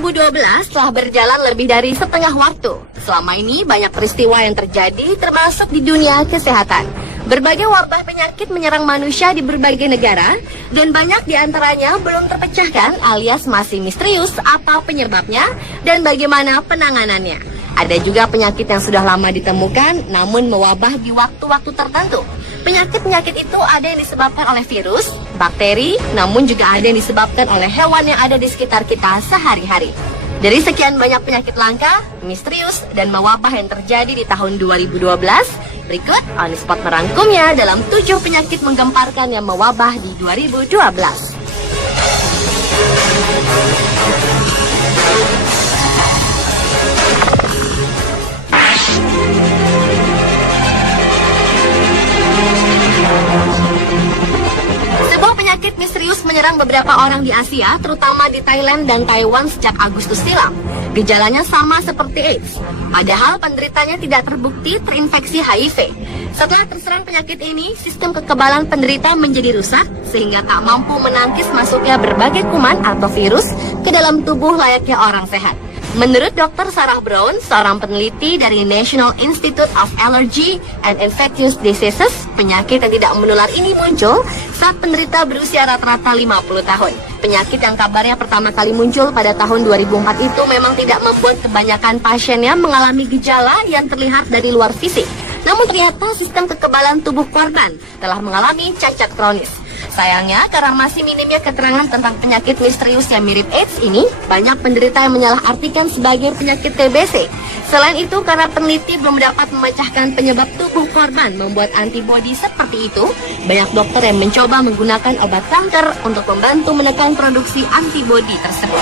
2012 telah berjalan lebih dari setengah waktu. Selama ini banyak peristiwa yang terjadi termasuk di dunia kesehatan. Berbagai wabah penyakit menyerang manusia di berbagai negara dan banyak diantaranya belum terpecahkan alias masih misterius apa penyebabnya dan bagaimana penanganannya. Ada juga penyakit yang sudah lama ditemukan namun mewabah di waktu-waktu tertentu. Penyakit-penyakit itu ada yang disebabkan oleh virus, bakteri, namun juga ada yang disebabkan oleh hewan yang ada di sekitar kita sehari-hari. Dari sekian banyak penyakit langka, misterius, dan mewabah yang terjadi di tahun 2012, berikut On The Spot merangkumnya dalam 7 penyakit menggemparkan yang mewabah di 2012. Sebuah penyakit misterius menyerang beberapa orang di Asia, terutama di Thailand dan Taiwan sejak Agustus silam. Gejalanya sama seperti AIDS, padahal penderitanya tidak terbukti terinfeksi HIV. Setelah terserang penyakit ini, sistem kekebalan penderita menjadi rusak sehingga tak mampu menangkis masuknya berbagai kuman atau virus ke dalam tubuh layaknya orang sehat. Menurut Dr. Sarah Brown, seorang peneliti dari National Institute of Allergy and Infectious Diseases, penyakit yang tidak menular ini muncul saat penderita berusia rata-rata 50 tahun. Penyakit yang kabarnya pertama kali muncul pada tahun 2004 itu memang tidak membuat kebanyakan pasiennya mengalami gejala yang terlihat dari luar fisik. Namun ternyata sistem kekebalan tubuh korban telah mengalami cacat kronis. Sayangnya, karena masih minimnya keterangan tentang penyakit misterius yang mirip AIDS ini, banyak penderita yang menyalahartikan sebagai penyakit TBC. Selain itu, karena peneliti belum dapat memecahkan penyebab tubuh korban membuat antibodi seperti itu, banyak dokter yang mencoba menggunakan obat kanker untuk membantu menekan produksi antibodi tersebut.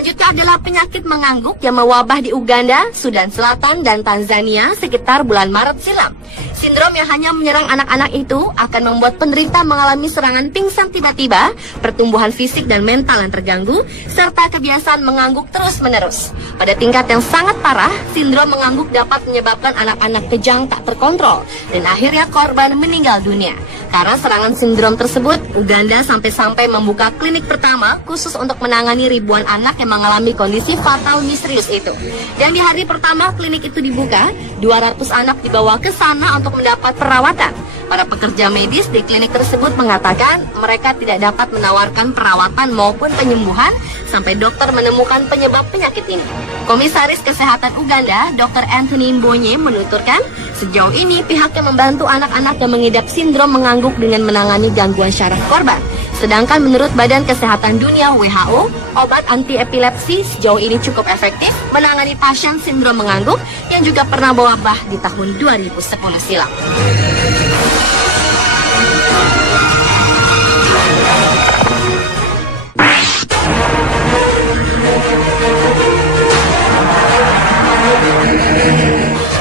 Selanjutnya adalah penyakit mengangguk yang mewabah di Uganda, Sudan Selatan, dan Tanzania sekitar bulan Maret silam. Sindrom yang hanya menyerang anak-anak itu akan membuat penderita mengalami serangan pingsan tiba-tiba, pertumbuhan fisik dan mental yang terganggu, serta kebiasaan mengangguk terus-menerus. Pada tingkat yang sangat parah, sindrom mengangguk dapat menyebabkan anak-anak kejang tak terkontrol, dan akhirnya korban meninggal dunia. Karena serangan sindrom tersebut, Uganda sampai-sampai membuka klinik pertama khusus untuk menangani ribuan anak yang mengalami kondisi fatal misterius itu. Dan di hari pertama klinik itu dibuka, 200 anak dibawa ke sana untuk mendapat perawatan. Para pekerja medis di klinik tersebut mengatakan mereka tidak dapat menawarkan perawatan maupun penyembuhan sampai dokter menemukan penyebab penyakit ini. Komisaris Kesehatan Uganda, Dr. Anthony Mbonye menuturkan, sejauh ini pihaknya membantu anak-anak yang mengidap sindrom mengangguk dengan menangani gangguan syaraf korban. Sedangkan menurut Badan Kesehatan Dunia WHO, obat anti-epilepsi sejauh ini cukup efektif menangani pasien sindrom mengangguk yang juga pernah mewabah di tahun 2010 silam.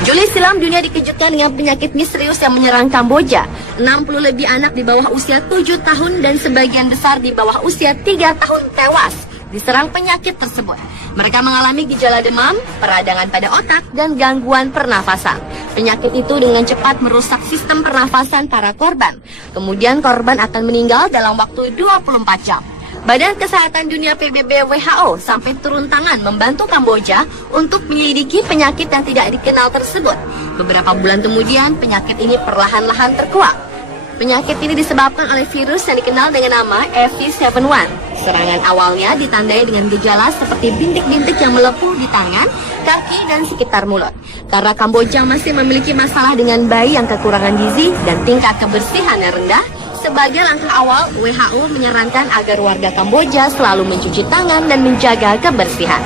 Juli silam dunia dikejutkan dengan penyakit misterius yang menyerang Kamboja. 60 lebih anak di bawah usia 7 tahun dan sebagian besar di bawah usia 3 tahun tewas diserang penyakit tersebut. Mereka mengalami gejala demam, peradangan pada otak, dan gangguan pernafasan. Penyakit itu dengan cepat merusak sistem pernafasan para korban. Kemudian korban akan meninggal dalam waktu 24 jam. Badan Kesehatan Dunia PBB WHO sampai turun tangan membantu Kamboja untuk menyelidiki penyakit yang tidak dikenal tersebut. Beberapa bulan kemudian, penyakit ini perlahan-lahan terkuak. Penyakit ini disebabkan oleh virus yang dikenal dengan nama FV71. Serangan awalnya ditandai dengan gejala seperti bintik-bintik yang melepuh di tangan, kaki, dan sekitar mulut. Karena Kamboja masih memiliki masalah dengan bayi yang kekurangan gizi dan tingkat kebersihan yang rendah, sebagai langkah awal, WHO menyarankan agar warga Kamboja selalu mencuci tangan dan menjaga kebersihan.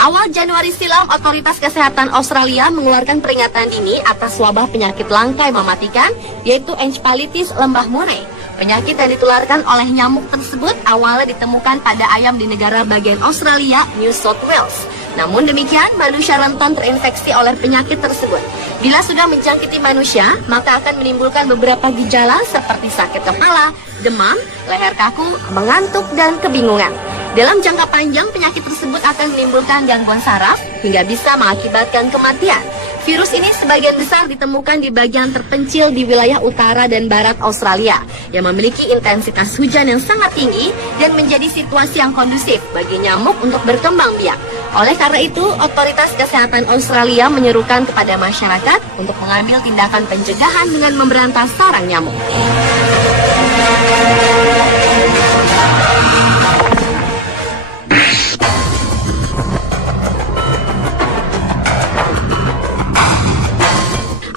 Awal Januari silam, Otoritas Kesehatan Australia mengeluarkan peringatan dini atas wabah penyakit langka yang mematikan, yaitu encephalitis lembah murai. Penyakit yang ditularkan oleh nyamuk tersebut awalnya ditemukan pada ayam di negara bagian Australia, New South Wales. Namun demikian, manusia rentan terinfeksi oleh penyakit tersebut. Bila sudah menjangkiti manusia, maka akan menimbulkan beberapa gejala seperti sakit kepala, demam, leher kaku, mengantuk, dan kebingungan. Dalam jangka panjang, penyakit tersebut akan menimbulkan gangguan saraf hingga bisa mengakibatkan kematian. Virus ini sebagian besar ditemukan di bagian terpencil di wilayah utara dan barat Australia yang memiliki intensitas hujan yang sangat tinggi dan menjadi situasi yang kondusif bagi nyamuk untuk berkembang biak. Oleh karena itu, otoritas kesehatan Australia menyerukan kepada masyarakat untuk mengambil tindakan pencegahan dengan memberantas sarang nyamuk.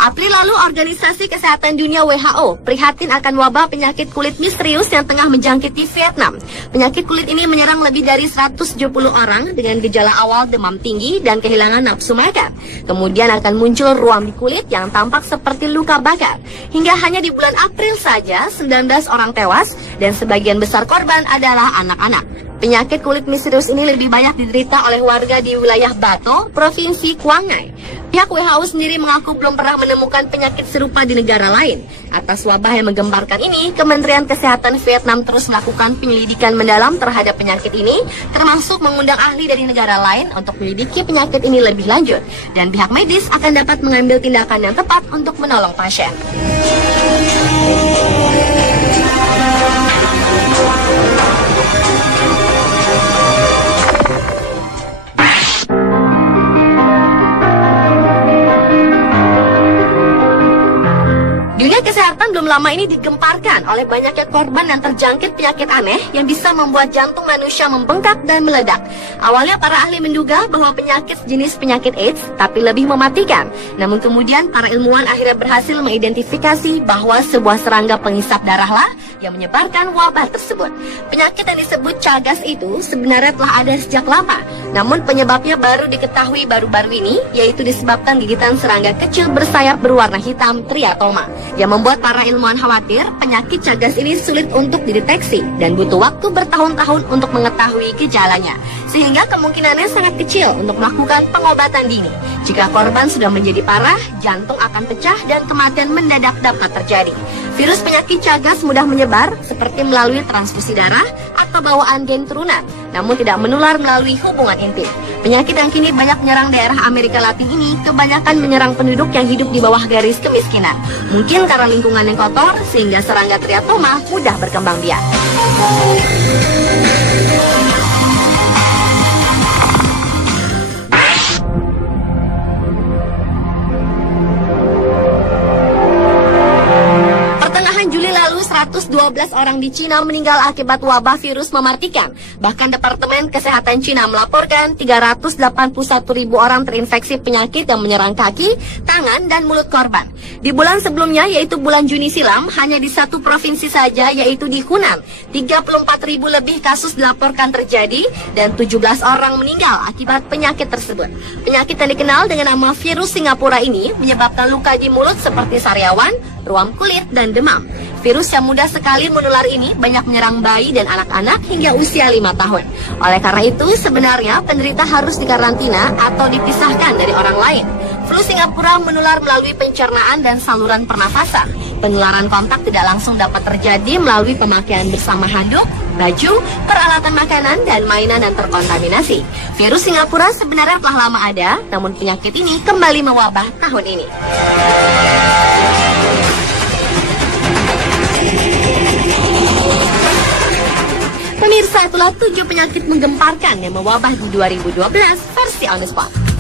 April lalu, Organisasi Kesehatan Dunia WHO prihatin akan wabah penyakit kulit misterius yang tengah menjangkiti Vietnam. Penyakit kulit ini menyerang lebih dari 170 orang dengan gejala awal demam tinggi dan kehilangan nafsu makan. Kemudian akan muncul ruam di kulit yang tampak seperti luka bakar. Hingga hanya di bulan April saja, 19 orang tewas dan sebagian besar korban adalah anak-anak. Penyakit kulit misterius ini lebih banyak diderita oleh warga di wilayah Bato, Provinsi Quang Ngai. Pihak WHO sendiri mengaku belum pernah menemukan penyakit serupa di negara lain. Atas wabah yang menggemparkan ini, Kementerian Kesehatan Vietnam terus melakukan penyelidikan mendalam terhadap penyakit ini, termasuk mengundang ahli dari negara lain untuk menyelidiki penyakit ini lebih lanjut. Dan pihak medis akan dapat mengambil tindakan yang tepat untuk menolong pasien. Dunia kesehatan belum lama ini digemparkan oleh banyaknya korban yang terjangkit penyakit aneh yang bisa membuat jantung manusia membengkak dan meledak. Awalnya para ahli menduga bahwa penyakit jenis penyakit AIDS tapi lebih mematikan. Namun kemudian para ilmuwan akhirnya berhasil mengidentifikasi bahwa sebuah serangga penghisap darahlah yang menyebarkan wabah tersebut. Penyakit yang disebut Chagas itu sebenarnya telah ada sejak lama. Namun penyebabnya baru diketahui baru-baru ini, yaitu disebabkan gigitan serangga kecil bersayap berwarna hitam triatoma. Yang membuat para ilmuwan khawatir penyakit Chagas ini sulit untuk dideteksi dan butuh waktu bertahun-tahun untuk mengetahui gejalanya. Sehingga kemungkinannya sangat kecil untuk melakukan pengobatan dini. Jika korban sudah menjadi parah, jantung akan pecah dan kematian mendadak dapat terjadi. Virus penyakit Chagas mudah menyebar seperti melalui transfusi darah atau bawaan gen turunan, namun tidak menular melalui hubungan intim. Penyakit yang kini banyak menyerang daerah Amerika Latin ini kebanyakan menyerang penduduk yang hidup di bawah garis kemiskinan. Mungkin karena lingkungan yang kotor sehingga serangga triatoma mudah berkembang biak. Juli lalu 112 orang di Cina meninggal akibat wabah virus mematikan. Bahkan Departemen Kesehatan Cina melaporkan 381.000 orang terinfeksi penyakit yang menyerang kaki, tangan, dan mulut korban. Di bulan sebelumnya, yaitu bulan Juni silam, hanya di satu provinsi saja, yaitu di Hunan, 34.000 lebih kasus dilaporkan terjadi dan 17 orang meninggal akibat penyakit tersebut. Penyakit yang dikenal dengan nama virus Singapura ini menyebabkan luka di mulut seperti sariawan, ruam kulit, dan demam. Virus yang mudah sekali menular ini banyak menyerang bayi dan anak-anak hingga usia 5 tahun. Oleh karena itu, sebenarnya penderita harus dikarantina atau dipisahkan dari orang lain. Flu Singapura menular melalui pencernaan dan saluran pernafasan. Penularan kontak tidak langsung dapat terjadi melalui pemakaian bersama handuk, baju, peralatan makanan, dan mainan yang terkontaminasi. Virus Singapura sebenarnya telah lama ada, namun penyakit ini kembali mewabah tahun ini. Pemirsa, itulah 7 penyakit menggemparkan yang mewabah di 2012 versi On The Spot.